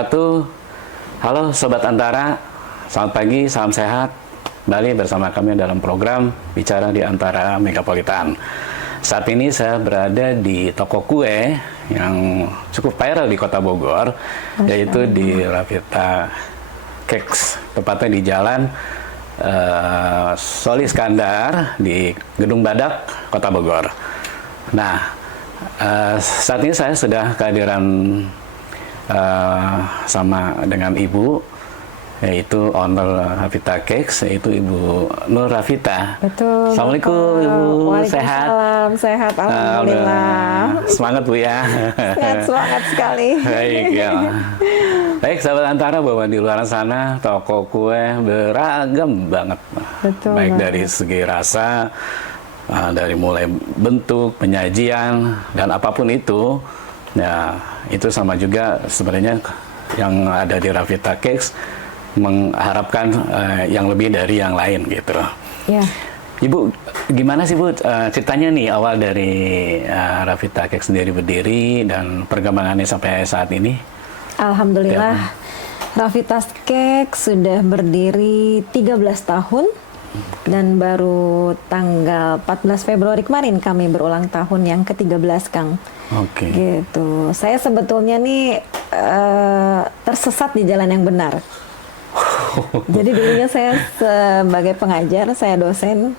wabarakatuh. Halo Sobat Antara, selamat pagi, salam sehat. Kembali bersama kami dalam program Bicara di Antara Megapolitan. Saat ini saya berada di toko kue yang cukup viral di Kota Bogor, yaitu di Rafita Cakes, tepatnya di Jalan Soli Iskandar di Gedung Badak, Kota Bogor. Nah, saat ini saya sudah kehadiran sama dengan Ibu, yaitu owner Rafita Cakes, yaitu Ibu Nur Rafita. Betul. Assalamualaikum Ibu, sehat? Waalaikumsalam, sehat, alhamdulillah. Semangat Bu ya. Semangat sekali. Baik ya. Baik sahabat Antara, bahwa di luar sana toko kue beragam banget. Betul, baik banget. dari segi rasa, dari mulai bentuk, penyajian, dan apapun itu. Ya, itu sama juga sebenarnya yang ada di Rafita Cakes mengharapkan yang lebih dari yang lain gitu. Ya. Ibu, gimana sih Bu ceritanya nih awal dari Rafita Cakes sendiri berdiri dan perkembangannya sampai saat ini? Alhamdulillah, Rafita Cakes sudah berdiri 13 tahun dan baru tanggal 14 Februari kemarin kami berulang tahun yang ke-13, Kang. Oke. Gitu. Saya sebetulnya nih tersesat di jalan yang benar. Jadi dulunya saya sebagai pengajar, saya dosen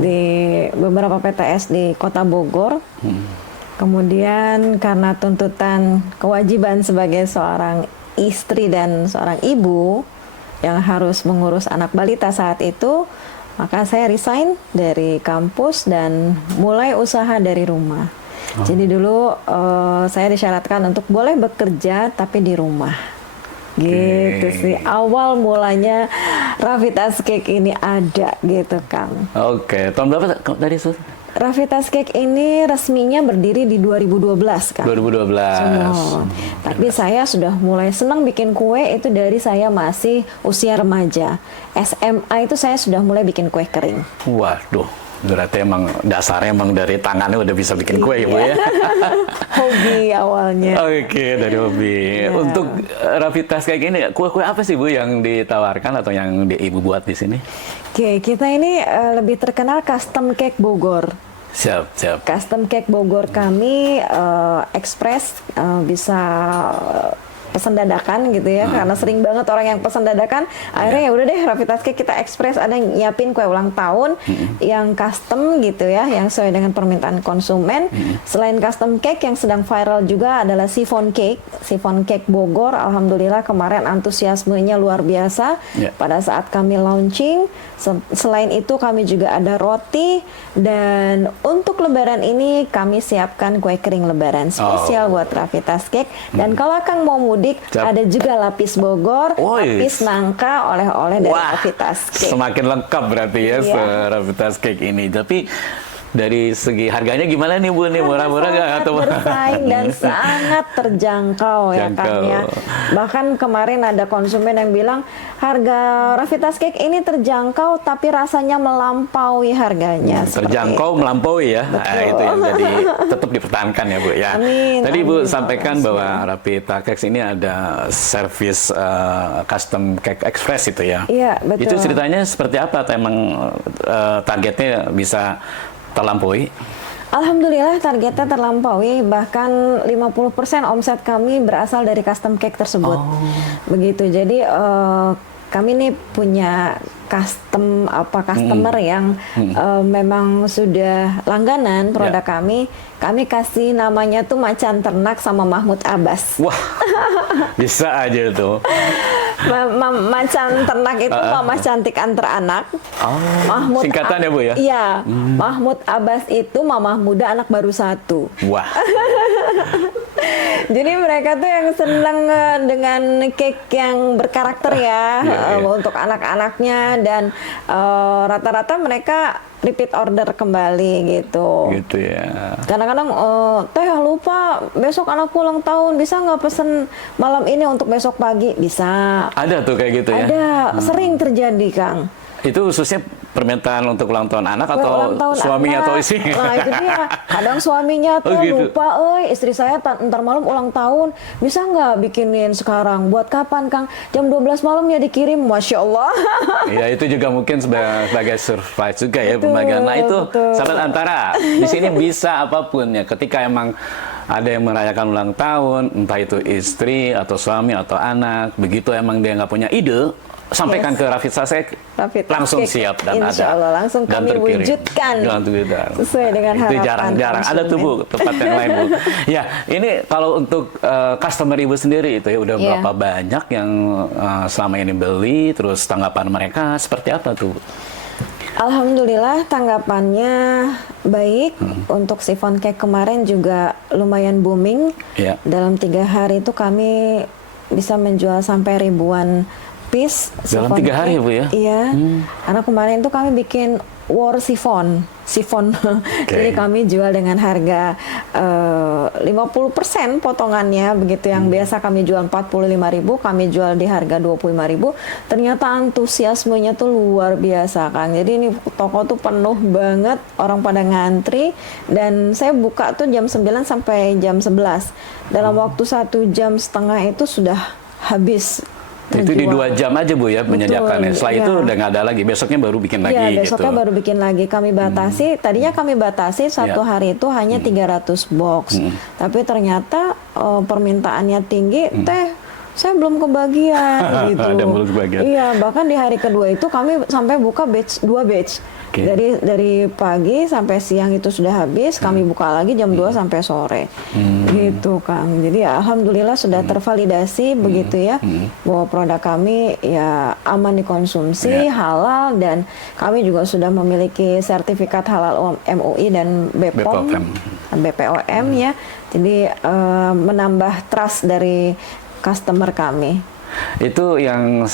di beberapa PTS di Kota Bogor. Kemudian karena tuntutan kewajiban sebagai seorang istri dan seorang ibu yang harus mengurus anak balita saat itu, maka saya resign dari kampus dan mulai usaha dari rumah. Jadi dulu saya disyaratkan untuk boleh bekerja tapi di rumah. Gitu sih awal mulanya Rafita Cakes ini ada gitu, Kang. Oke, tahun berapa tadi Sus? Rafita Cakes ini resminya berdiri di 2012, Kang. 2012. Tapi saya sudah mulai senang bikin kue itu dari saya masih usia remaja. SMA itu saya sudah mulai bikin kue kering. Waduh, berarti emang dasarnya emang dari tangannya udah bisa bikin kue ya Bu ya? Hobi awalnya. Oke, dari hobi. Ya. Untuk Rafita kayak gini, kue-kue apa sih Bu yang ditawarkan atau yang Ibu buat di sini? Oke, kita ini lebih terkenal custom cake Bogor. Siap, siap. Custom cake Bogor kami ekspres, bisa pesan dadakan gitu ya, karena sering banget orang yang pesan dadakan. Akhirnya ya udah deh, Rafita Cakes kita ekspres, ada yang nyiapin kue ulang tahun yang custom gitu ya, yang sesuai dengan permintaan konsumen. Selain custom cake, yang sedang viral juga adalah chiffon cake Bogor. Alhamdulillah kemarin antusiasmenya luar biasa pada saat kami launching. Selain itu kami juga ada roti, dan untuk lebaran ini kami siapkan kue kering lebaran spesial buat Rafita Cakes. Dan kalau Kang mau mudik, ada juga lapis Bogor, lapis nangka, oleh-oleh dari Rafita Cakes. Semakin lengkap berarti ya Rafita Cakes ini. Tapi dari segi harganya gimana nih Bu? Nih murah-murah nggak atau bersaing dan sangat terjangkau ya Kang ya. Bahkan kemarin ada konsumen yang bilang harga Rafita Cakes ini terjangkau tapi rasanya melampaui harganya. Terjangkau melampaui ya. Nah, itu yang jadi tetap dipertahankan ya Bu ya. Amin, tadi Bu amin, sampaikan bahwa Rafita Cakes ini ada service custom cake express itu ya. Iya, betul. Itu ceritanya seperti apa? Atau emang targetnya bisa terlampaui? Alhamdulillah targetnya terlampaui, bahkan 50% omset kami berasal dari custom cake tersebut. Begitu, jadi kami nih punya customer yang memang sudah langganan produk kami. Kami kasih namanya tuh Macan Ternak sama Mahmud Abbas. Wah, bisa aja tuh. Macan Ternak itu mama cantik antar anak. Mahmud Singkatan ya Bu ya? Iya, Mahmud Abbas itu mamah muda anak baru satu. Wah. Jadi mereka tuh yang senang dengan cake yang berkarakter ya, untuk anak-anaknya, dan rata-rata mereka repeat order kembali gitu. Gitu ya. Kadang-kadang, teh lupa besok anakku ulang tahun, bisa nggak pesen malam ini untuk besok pagi? Bisa. Ada tuh kayak gitu ya? Ada, sering terjadi Kang. Itu khususnya permintaan untuk ulang tahun anak atau Ulang tahun suami anak. atau istri? Nah itu dia. Kadang suaminya tuh Oh, gitu. lupa, istri saya ntar malam ulang tahun, bisa nggak bikinin sekarang? Buat kapan Kang? Jam 12 malam ya dikirim, Masya Allah. Ya itu juga mungkin sebagai surprise juga ya Betul, pembagian. Nah itu betul. sahabat Antara, di sini bisa apapun ya. Ketika emang ada yang merayakan ulang tahun, entah itu istri atau suami atau anak, begitu emang dia nggak punya ide, sampaikan ke Rafid Sasek, Rafid langsung Sasek, siap dan insya ada. Allah langsung dan kami terkirim. wujudkan sesuai dengan Itu harapan jarang-jarang. Ada tuh Bu, tempat yang lain Bu. Ya, ini kalau untuk customer Ibu sendiri itu ya udah Iya. berapa banyak yang selama ini beli, terus tanggapan mereka seperti apa tuh? Alhamdulillah tanggapannya baik. Untuk chiffon cake kemarin juga lumayan booming. Iya. Dalam 3 hari itu kami bisa menjual sampai ribuan piece. Dalam chiffon 3 hari, cake. Bu, ya? Iya. Karena kemarin itu kami bikin war chiffon. Jadi kami jual dengan harga 50% potongannya begitu, yang biasa kami jual 45.000 kami jual di harga 25.000. Ternyata antusiasmenya tuh luar biasa Kang. Jadi ini toko tuh penuh banget, orang pada ngantri, dan saya buka tuh jam 9 sampai jam 11. Dalam waktu 1,5 jam itu sudah habis. Itu di terjual. 2 jam aja Bu ya penyajakannya. Setelah iya. itu udah nggak ada lagi. Besoknya baru bikin lagi Iya, besoknya gitu. baru bikin lagi. Kami batasi, tadinya kami batasi satu Iya. hari itu hanya 300 box. Tapi ternyata permintaannya tinggi, saya belum kebagian gitu. Ada belum kebagian. Iya, bahkan di hari kedua itu kami sampai buka 2 batch. Oke. Dari pagi sampai siang itu sudah habis, kami buka lagi jam 2 sampai sore. Gitu Kang. Jadi alhamdulillah sudah tervalidasi begitu ya, bahwa produk kami ya aman dikonsumsi, halal, dan kami juga sudah memiliki sertifikat halal MUI dan BPOM, BPOM ya. Jadi menambah trust dari customer kami. Itu yang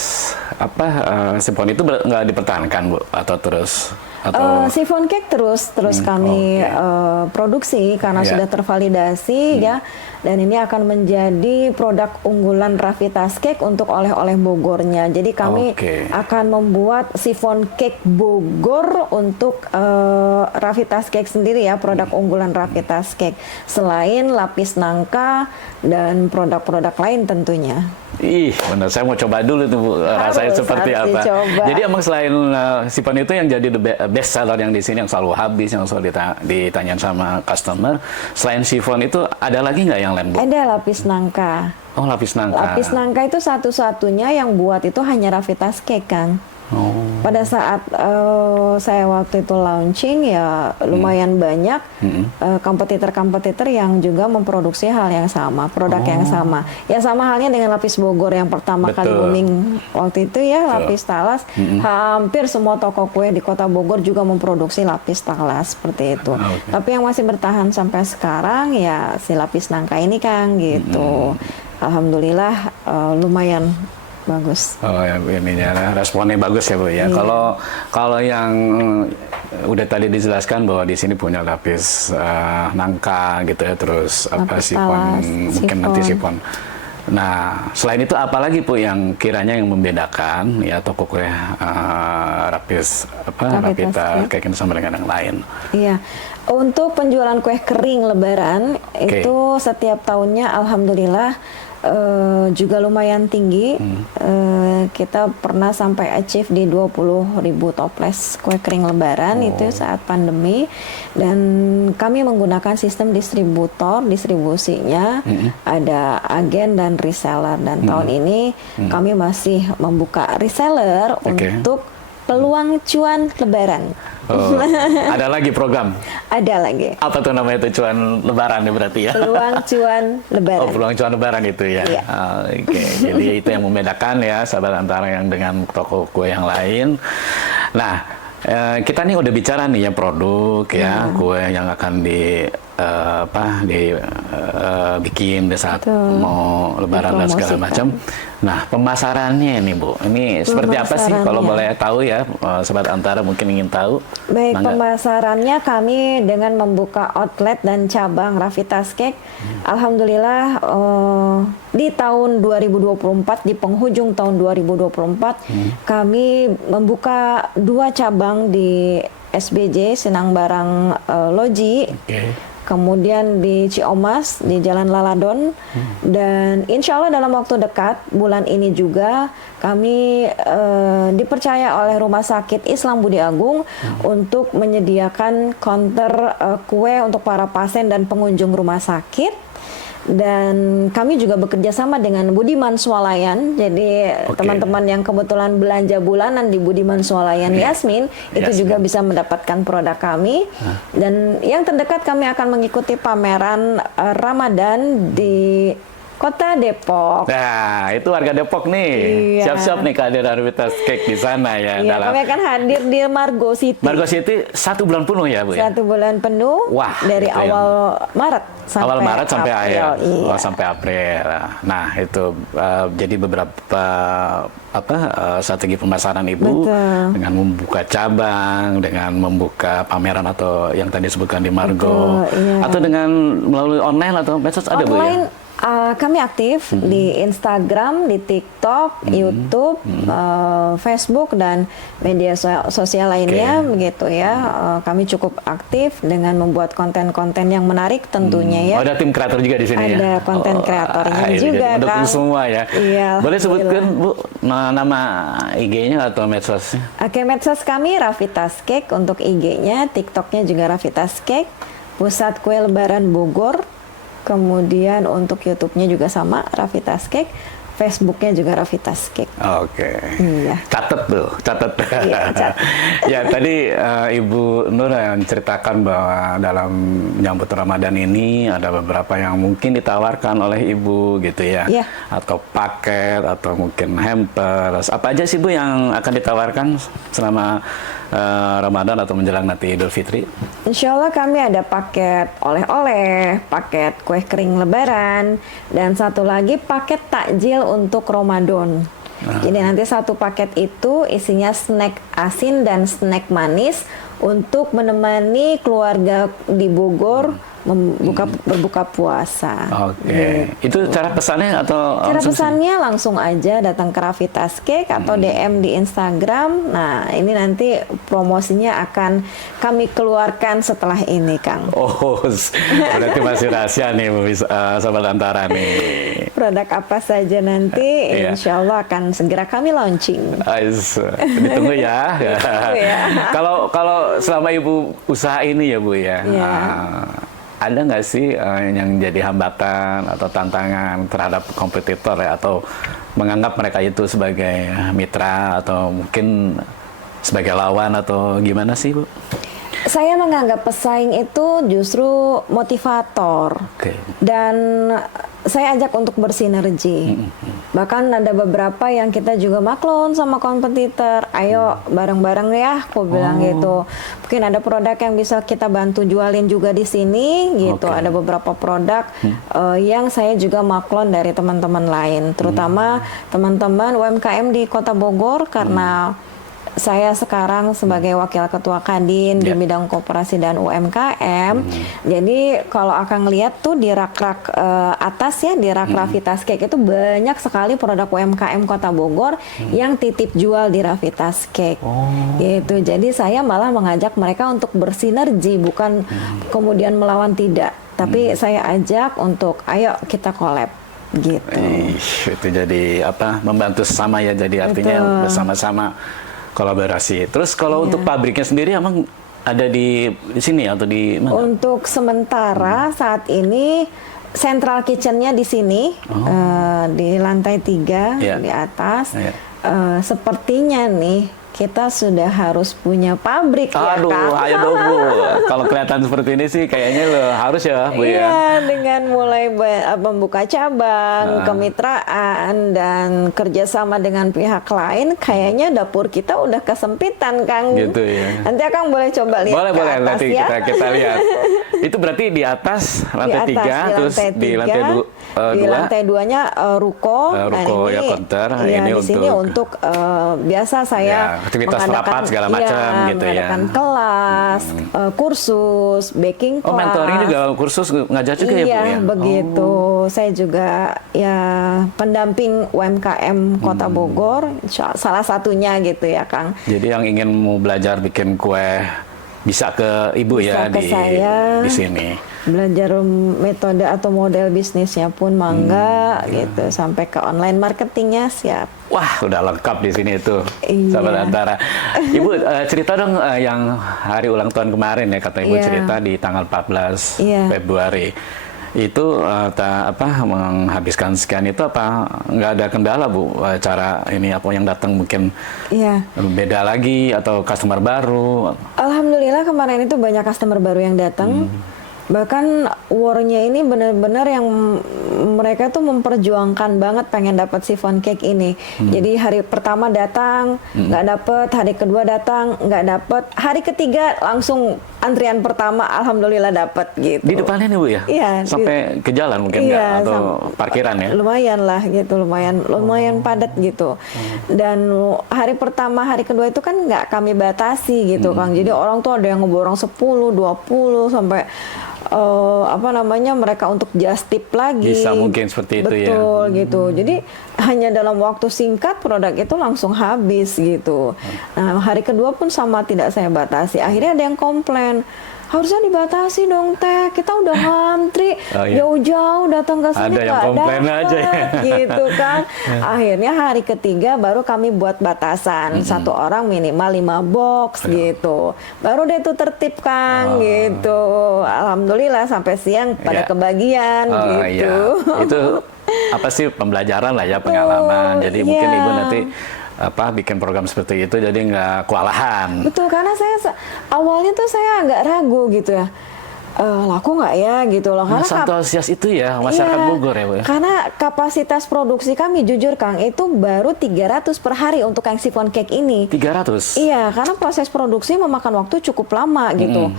chiffon itu nggak dipertahankan Bu atau terus atau Chiffon cake terus kami produksi karena Iya. sudah tervalidasi ya, dan ini akan menjadi produk unggulan Rafitas Cake untuk oleh-oleh Bogornya. Jadi kami Oke. akan membuat chiffon cake Bogor untuk Rafitas Cake sendiri ya, produk unggulan Rafitas Cake, selain lapis nangka dan produk-produk lain tentunya. Ih, benar. Saya mau coba dulu tuh Bu, rasanya seperti harus apa. dicoba. Jadi emang selain chiffon itu yang jadi best seller yang di sini, yang selalu habis, yang selalu ditanyain sama customer. Selain chiffon itu ada lagi nggak yang lain Bu? Ada lapis nangka. Oh, lapis nangka. Lapis nangka itu satu-satunya yang buat itu hanya Rafitas Cake Kang. Oh. Pada saat saya waktu itu launching ya lumayan banyak kompetitor-kompetitor yang juga memproduksi hal yang sama, produk yang sama. Ya sama halnya dengan lapis Bogor yang pertama kali Betul. booming waktu itu ya, lapis talas. Hampir semua toko kue di Kota Bogor juga memproduksi lapis talas seperti itu. Oke. Tapi yang masih bertahan sampai sekarang ya si lapis nangka ini Kang gitu. Alhamdulillah lumayan bagus. Oh ya, ininya responnya bagus ya Bu ya. Iya. Kalau yang udah tadi dijelaskan bahwa di sini punya lapis nangka gitu ya, terus apa Lapis chiffon, talas, mungkin nanti chiffon. Nah, selain itu apalagi Bu yang kiranya yang membedakan ya toko kue Rafitas Cake ini sama dengan yang lain? Iya, untuk penjualan kue kering Lebaran itu setiap tahunnya alhamdulillah juga lumayan tinggi. Kita pernah sampai achieve di 20.000 toples kue kering Lebaran itu saat pandemi, dan kami menggunakan sistem distribusinya ada agen dan reseller, dan tahun ini kami masih membuka reseller untuk peluang cuan Lebaran. Oh, ada lagi program? Ada lagi. Apa tuh namanya itu cuan Lebaran ya berarti ya? Peluang cuan Lebaran. Oh, peluang cuan Lebaran itu ya. Iya. Oke. Jadi itu yang membedakan ya sahabat Antara yang dengan toko kue yang lain. Nah, kita nih udah bicara nih ya produk ya, kue yang akan bikin di saat Betul. mau Lebaran dan segala macam. Nah, pemasarannya nih Bu, ini seperti apa sih kalau boleh tahu ya, Sobat Antara mungkin ingin tahu? Baik, Mangga. pemasarannya kami dengan membuka outlet dan cabang Rafitas Cake. Alhamdulillah di tahun 2024, di penghujung tahun 2024, kami membuka 2 cabang di SBJ Senang Barang Loji. Oke. Kemudian di Ciomas di Jalan Laladon, dan insya Allah dalam waktu dekat bulan ini juga kami dipercaya oleh Rumah Sakit Islam Budi Agung untuk menyediakan counter kue untuk para pasien dan pengunjung rumah sakit. Dan kami juga bekerja sama dengan Budiman Swalayan. Jadi teman-teman yang kebetulan belanja bulanan di Budiman Swalayan Yasmin itu juga bisa mendapatkan produk kami. Dan yang terdekat kami akan mengikuti pameran Ramadan di Kota Depok. Nah, itu warga Depok nih. Iya. Siap-siap nih kehadiran Rafitas Cake di sana ya. Iya, kami akan hadir di Margo City. Margo City 1 bulan penuh ya Bu ya? 1 bulan penuh. Wah, dari itu awal Maret sampai awal Maret sampai April. akhir. Iya. Oh, sampai April. Nah, itu jadi beberapa strategi pemasaran Ibu. Betul. Dengan membuka cabang, dengan membuka pameran atau yang tadi disebutkan di Margo. Betul, iya. Atau dengan melalui online atau medsos ada Bu ya? Online kami aktif di Instagram, di TikTok, YouTube, Facebook, dan media sosial lainnya, begitu ya. Kami cukup aktif dengan membuat konten-konten yang menarik tentunya ya. Oh, ada tim kreator juga di sini ya? Ada konten kreatornya ini juga, jadi mendukung Kang. semua ya. Iya, Boleh sebutkan alhamdulillah. Bu nama IG-nya atau medsosnya? Oke, medsos kami Rafitas Cake untuk IG-nya, TikTok-nya juga Rafitas Cake, Pusat Kue Lebaran Bogor. Kemudian untuk YouTube-nya juga sama, Rafitas Cake. Facebook-nya juga Rafitas Cake. Oke. Iya. Catat tuh, catat. Iya, catat. Ya, tadi Ibu Nur yang ceritakan bahwa dalam menyambut Ramadan ini ada beberapa yang mungkin ditawarkan oleh Ibu gitu ya. Iya. Atau paket, atau mungkin hampers. Apa aja sih Bu yang akan ditawarkan selama Ramadan atau menjelang nanti Idul Fitri? Insya Allah kami ada paket oleh-oleh, paket kue kering lebaran, dan satu lagi paket takjil untuk Ramadan. Jadi nanti satu paket itu isinya snack asin dan snack manis untuk menemani keluarga di Bogor berbuka puasa. Oke. Itu cara pesannya atau Cara langsung sih? pesannya langsung aja datang ke Rafitas Cake atau DM di Instagram. Nah, ini nanti promosinya akan kami keluarkan setelah ini, Kang. Oh, berarti masih rahasia nih, Sobat Antara nih. Produk apa saja nanti, Iya. insya Allah akan segera kami launching. Ditunggu ya. Ya. Kalau selama Ibu usaha ini ya Bu ya, Iya. ada nggak sih yang jadi hambatan atau tantangan terhadap kompetitor ya, atau menganggap mereka itu sebagai mitra atau mungkin sebagai lawan atau gimana sih Bu? Saya menganggap pesaing itu justru motivator. Oke. Dan saya ajak untuk bersinergi. Bahkan ada beberapa yang kita juga maklun sama kompetitor. Ayo bareng-bareng ya, aku bilang gitu. Mungkin ada produk yang bisa kita bantu jualin juga di sini gitu. Oke. Ada beberapa produk yang saya juga maklun dari teman-teman lain, terutama teman-teman UMKM di Kota Bogor, karena saya sekarang sebagai Wakil Ketua Kadin di bidang koperasi dan UMKM. Jadi kalau akan lihat tuh di rak-rak atas ya, di rak Rafitas Cake itu banyak sekali produk UMKM Kota Bogor yang titip jual di Rafitas Cake. Gitu. Jadi saya malah mengajak mereka untuk bersinergi, bukan kemudian melawan, tidak. Tapi saya ajak untuk ayo kita collab gitu. Itu jadi apa? Membantu sesama ya. Jadi artinya Betul. bersama-sama kolaborasi. Terus kalau untuk pabriknya sendiri emang ada di sini atau di mana? Untuk sementara saat ini central kitchennya di sini, di lantai 3 Iya. di atas. Iya. Sepertinya nih kita sudah harus punya pabrik ya Aduh, Kang. ayo dong Bu. Kalau kelihatan seperti ini sih kayaknya lo harus ya Bu ya. Iya, dengan mulai membuka cabang, kemitraan, dan kerjasama dengan pihak lain, kayaknya dapur kita udah kesempitan, Kang. Gitu ya. Nanti Akang boleh coba lihat Boleh, ke boleh. atas Nanti ya. kita lihat. Itu berarti di atas lantai Di atas, 3, terus di lantai di 2. lantai 2-nya ruko. Ruko, ya, counter. Ini di sini untuk, biasa saya ya, aktivitas rapat segala macam gitu ya. mengadakan kelas, kursus, baking Oh, class. mentoring juga kursus ngajar juga ya Bu Iya, ya? begitu. Saya juga ya pendamping UMKM Kota Bogor, salah satunya gitu ya, Kang. Jadi yang ingin mau belajar bikin kue bisa ke Ibu Bisa ya ke saya. di sini. Belajar metode atau model bisnisnya pun mangga gitu, sampai ke online marketingnya siap. Wah, udah lengkap di sini itu, Iya. sahabat Antara. Ibu cerita dong yang hari ulang tahun kemarin ya, kata Ibu Iya. cerita di tanggal 14 Iya. Februari. Itu menghabiskan sekian itu apa nggak ada kendala Bu? Cara ini apa yang datang mungkin Iya. beda lagi atau customer baru? Alhamdulillah kemarin itu banyak customer baru yang datang. Bahkan war-nya ini benar-benar yang mereka tuh memperjuangkan banget pengen dapat chiffon cake ini. Jadi hari pertama datang nggak dapet, hari kedua datang nggak dapet, hari ketiga langsung antrian pertama alhamdulillah dapet gitu. Di depannya nih Bu ya? Iya, Sampai ke jalan mungkin nggak? Iya, Atau parkiran ya? lumayan lah gitu, lumayan padat gitu. Dan hari pertama, hari kedua itu kan nggak kami batasi gitu, Kang. Jadi orang tuh ada yang ngeborong 10, 20 sampai mereka untuk just tip lagi. Bisa mungkin seperti itu ya. Betul gitu. Jadi hanya dalam waktu singkat produk itu langsung habis gitu. Nah, hari kedua pun sama, tidak saya batasi. Akhirnya ada yang komplain, harusnya dibatasi dong Teh, kita udah ngantri jauh-jauh datang ke sini Ada yang nggak komplain dapet, aja ya. gitu kan. Akhirnya hari ketiga baru kami buat batasan, satu orang minimal 5 box gitu. Baru deh itu tertib Kang gitu. Alhamdulillah sampai siang pada kebagian gitu. Iya. Itu apa sih pembelajaran lah ya, pengalaman. Jadi mungkin Ibu nanti bikin program seperti itu jadi nggak kewalahan. Betul, karena saya awalnya tuh saya agak ragu gitu ya. Laku nggak ya gitu loh, karena Antusias itu ya masyarakat Bogor ya Bu ya. Karena kapasitas produksi kami jujur Kang itu baru 300 per hari untuk yang chiffon cake ini. 300? Iya, karena proses produksi memakan waktu cukup lama gitu.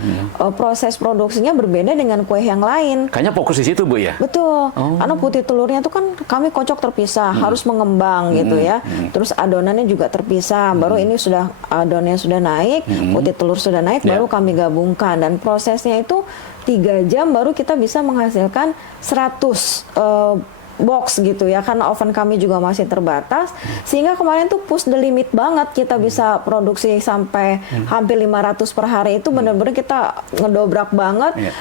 Proses produksinya berbeda dengan kue yang lain. Kayaknya fokus di situ Bu ya? Betul, karena putih telurnya itu kan kami kocok terpisah, harus mengembang gitu ya. Terus adonannya juga terpisah, baru ini sudah adonannya sudah naik, putih telur sudah naik, baru kami gabungkan. Dan prosesnya itu 3 jam baru kita bisa menghasilkan 100 box gitu ya, karena oven kami juga masih terbatas, sehingga kemarin tuh push the limit banget, kita bisa produksi sampai hampir 500 per hari. Itu benar-benar kita ngedobrak banget.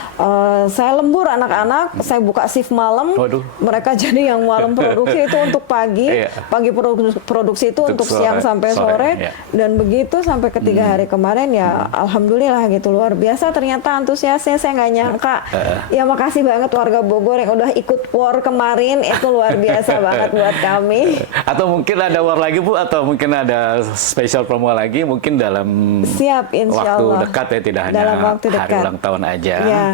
Saya lembur anak-anak, saya buka shift malam. Waduh. Mereka jadi yang malam produksi itu untuk pagi, pagi produksi itu untuk siang sampai sore, dan begitu sampai ketiga hari kemarin ya alhamdulillah gitu, luar biasa ternyata antusiasnya, saya nggak nyangka. Ya makasih banget warga Bogor yang udah ikut war kemarin, itu luar biasa banget buat kami. Atau mungkin ada war lagi Bu, atau mungkin ada spesial promo lagi mungkin dalam Siap, insya Allah. waktu dekat ya, tidak hanya dalam waktu hari dekat. ulang tahun aja. Ya,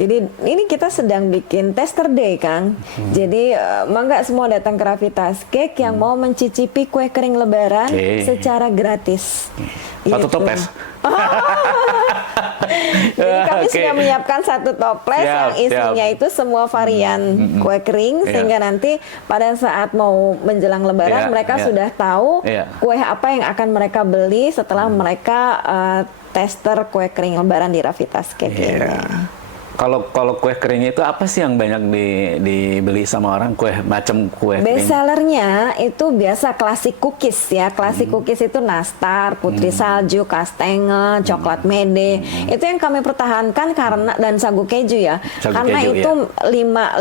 jadi ini kita sedang bikin tester day Kang. Jadi mangga semua datang ke Ravitas Cake yang mau mencicipi kue kering lebaran secara gratis. Satu Gitu. toples. Jadi kami sudah menyiapkan satu toples yang isinya itu semua varian kue kering, sehingga nanti pada saat mau menjelang lebaran mereka sudah tahu kue apa yang akan mereka beli setelah mereka tester kue kering lebaran di Ravitas Cake ini. Kalau kue keringnya itu apa sih yang banyak dibeli sama orang, macam kue kering? Best sellernya itu biasa klasik cookies ya. Klasik cookies itu nastar, putri salju, kastengel, coklat mede. Itu yang kami pertahankan karena, dan sagu keju ya. Karena itu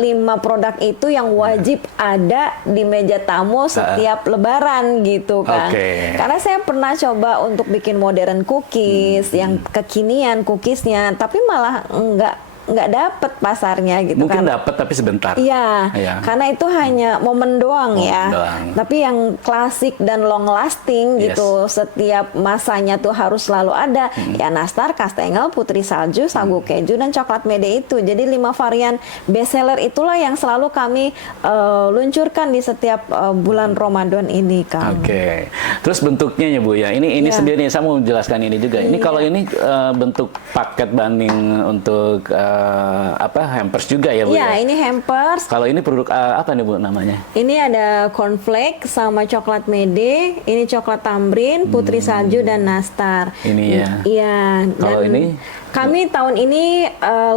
lima produk itu yang wajib ada di meja tamu setiap lebaran gitu kan. Karena saya pernah coba untuk bikin modern cookies yang kekinian cookiesnya, tapi malah enggak nggak dapet pasarnya gitu Mungkin kan. dapat tapi sebentar. Iya, Iya. karena itu hanya momen doang Momen ya. doang. Tapi yang klasik dan long lasting Yes. gitu, setiap masanya tuh harus selalu ada. Ya nastar, kastengel, putri salju, sagu keju, dan coklat mede itu. Jadi 5 varian best seller itulah yang selalu kami luncurkan di setiap bulan Ramadan ini, Kang. Oke. Terus bentuknya ya Bu ya. Ini Iya. sendiri saya mau menjelaskan ini juga. Ini kalau ini bentuk paket banding untuk hampers juga ya Bu Iya, ya. ini hampers. Kalau ini produk apa nih Bu namanya? Ini ada cornflake sama coklat mede, ini coklat tamrin, putri salju, dan nastar. Ini ya. Iya. Kalau dan ini? kami tahun ini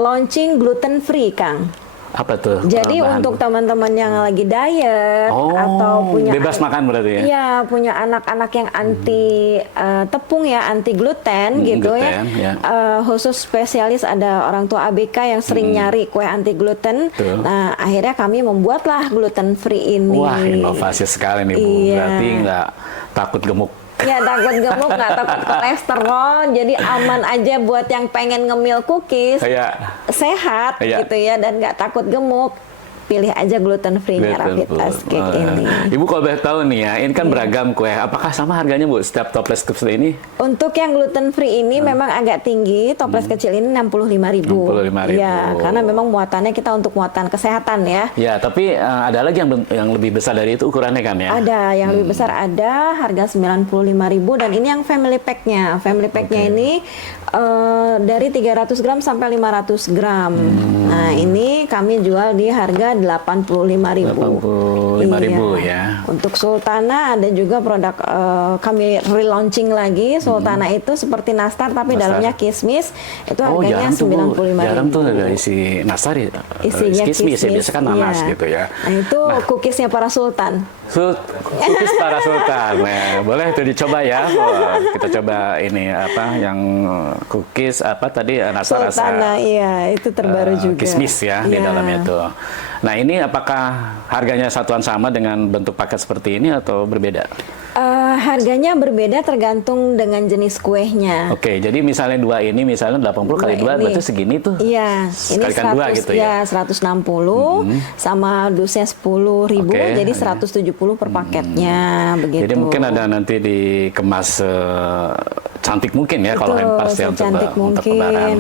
launching gluten free, Kang. Apa tuh? Jadi bahan? untuk teman-teman yang lagi diet atau punya bebas makan berarti ya? Iya, punya anak-anak yang anti tepung ya, anti gluten gitu gluten, ya. Khusus spesialis ada orang tua ABK yang sering nyari kue anti gluten. Betul. Nah, akhirnya kami membuatlah gluten free ini. Wah, inovasi sekali nih Bu. Iya. Berarti nggak takut gemuk. Ya, takut gemuk, nggak takut kolesterol, jadi aman aja buat yang pengen ngemil cookies, Kayak sehat Iya. gitu ya, dan nggak takut gemuk. Pilih aja gluten free-nya Rapitas Cake ini. Ibu kalau boleh tahu nih ya, ini kan beragam kue. Apakah sama harganya Bu setiap toples seperti ini? Untuk yang gluten free ini memang agak tinggi, toples kecil ini 65.000. 65.000. Ya, karena memang muatannya kita untuk muatan kesehatan ya. Ya, tapi ada lagi yang lebih besar dari itu ukurannya kan ya? Ada yang lebih besar, ada harga 95.000, dan ini yang family pack-nya. Family pack-nya ini dari 300 gram sampai 500 gram. Nah, ini kami jual di harga 85.000. 85.000 ya. Untuk Sultana ada juga produk kami relaunching lagi. Sultana itu seperti nastar tapi Nastar. dalamnya kismis. Itu harganya jarang tuh Bu. 95.000. Jarang tuh ada isi nastar ya. Isinya kismis ya, kismis, biasa kan nanas iya. gitu ya. Nah, itu cookiesnya para sultan. Cookies para sultan. Nah, boleh tuh dicoba ya. Wah, kita coba ini yang cookies tadi nastar rasa Sultana, iya, itu terbaru juga. kismis ya di Iya. dalamnya itu. Nah, ini apakah harganya satuan sama dengan bentuk paket seperti ini atau berbeda? Harganya berbeda tergantung dengan jenis kuehnya. Oke, jadi misalnya 2 ini misalnya 80 kali 2 Ini. berarti segini tuh. Iya, ini Sekalikan 2 gitu ya. 160 sama dusnya 10.000, Oke, jadi iya. 170 per paketnya begitu. Jadi mungkin ada nanti dikemas cantik mungkin ya kalau Betul, hampers ya untuk secantik untuk mungkin. lebaran.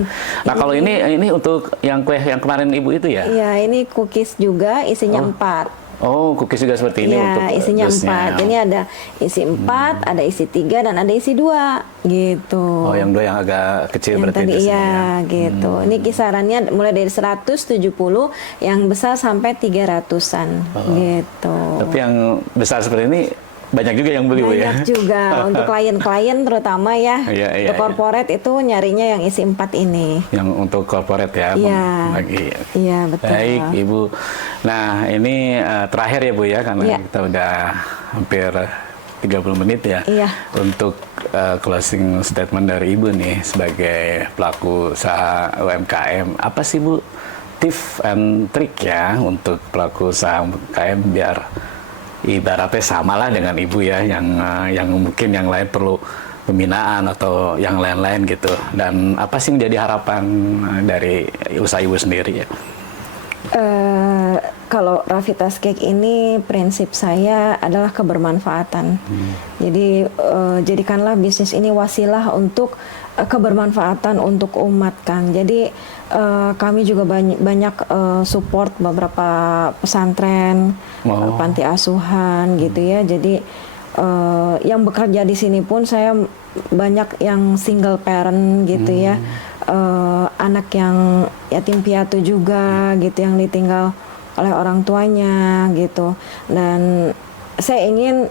Nah, kalau ini untuk yang kue yang kemarin Ibu itu ya? Iya, ini cookies juga isinya 4. Oh, cookies juga seperti ini untuk Iya, isinya dusnya. 4. Ini ada isi 4, ada isi 3, dan ada isi 2 gitu. Oh, yang 2 yang agak kecil Yang berarti tadi dusnya ya. iya gitu. Ini kisarannya mulai dari 170, yang besar sampai 300-an gitu. Tapi yang besar seperti ini banyak juga yang beli Bu ya. Banyak juga untuk klien-klien terutama ya. Iya, iya, Untuk corporate itu nyarinya yang isi 4 ini. Yang untuk corporate ya, Iya. bagi. Iya, betul. Baik, Ibu. Nah, ini terakhir ya Bu ya, karena Iya. kita udah hampir 30 menit ya. Iya. Untuk closing statement dari Ibu nih sebagai pelaku usaha UMKM, apa sih Bu tips and trik ya untuk pelaku usaha UMKM biar ibaratnya samalah dengan Ibu ya, yang mungkin yang lain perlu pembinaan atau yang lain-lain gitu. Dan apa sih yang jadi harapan dari usaha Ibu sendiri ya? Kalau Rapitas Cake ini prinsip saya adalah kebermanfaatan. Jadi jadikanlah bisnis ini wasilah untuk kebermanfaatan untuk umat, Kang. Jadi kami juga banyak support beberapa pesantren, panti asuhan gitu ya. Jadi yang bekerja di sini pun saya banyak yang single parent gitu ya. Anak yang yatim piatu juga gitu, yang ditinggal oleh orang tuanya gitu. Dan saya ingin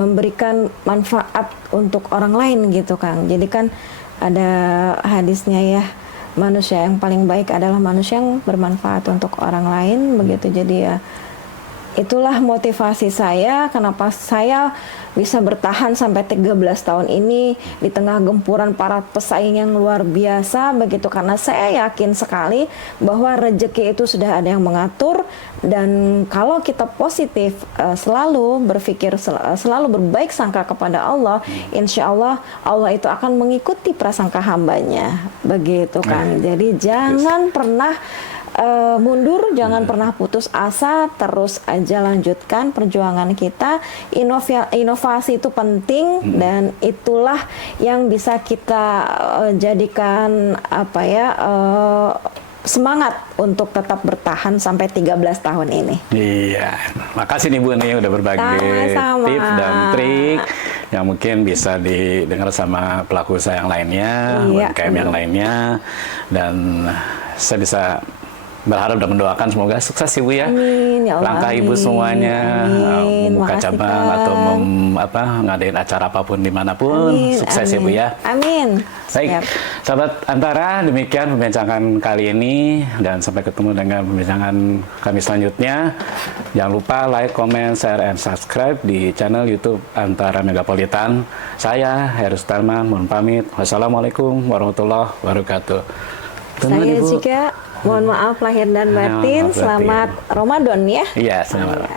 memberikan manfaat untuk orang lain gitu, Kang. Jadi kan ada hadisnya ya, manusia yang paling baik adalah manusia yang bermanfaat untuk orang lain begitu. Jadi ya itulah motivasi saya kenapa saya bisa bertahan sampai 13 tahun ini di tengah gempuran para pesaing yang luar biasa begitu, karena saya yakin sekali bahwa rezeki itu sudah ada yang mengatur, dan kalau kita positif selalu berpikir selalu berbaik sangka kepada Allah, insya Allah Allah itu akan mengikuti prasangka hambanya begitu kan. Jadi jangan pernah mundur, jangan pernah putus asa, terus aja lanjutkan perjuangan kita. Inovasi itu penting dan itulah yang bisa kita jadikan apa ya, semangat untuk tetap bertahan sampai 13 tahun ini. Iya, makasih nih Bu nih udah berbagi Sama-sama. tips dan trik yang mungkin bisa didengar sama pelaku usaha yang lainnya, Iya, UMKM yang lainnya, dan saya bisa berharap dan mendoakan semoga sukses Ibu ya. Amin, ya Allah, Langkah Ibu amin. semuanya, Amin. membuka Makasih, cabang Kak. atau ngadain acara apapun dimanapun, Amin, sukses amin. Ibu ya. Amin. Baik, Siap. sahabat Antara, demikian pembincangan kali ini dan sampai ketemu dengan pembincangan kami selanjutnya. Jangan lupa like, comment, share, and subscribe di channel YouTube Antara Megapolitan. Saya Heru Sutarman, mohon pamit. Wassalamualaikum warahmatullahi wabarakatuh. Tunggu, Saya Ibu. juga mohon maaf lahir dan batin. maaf batin. Selamat Ramadan ya. Iya, selamat.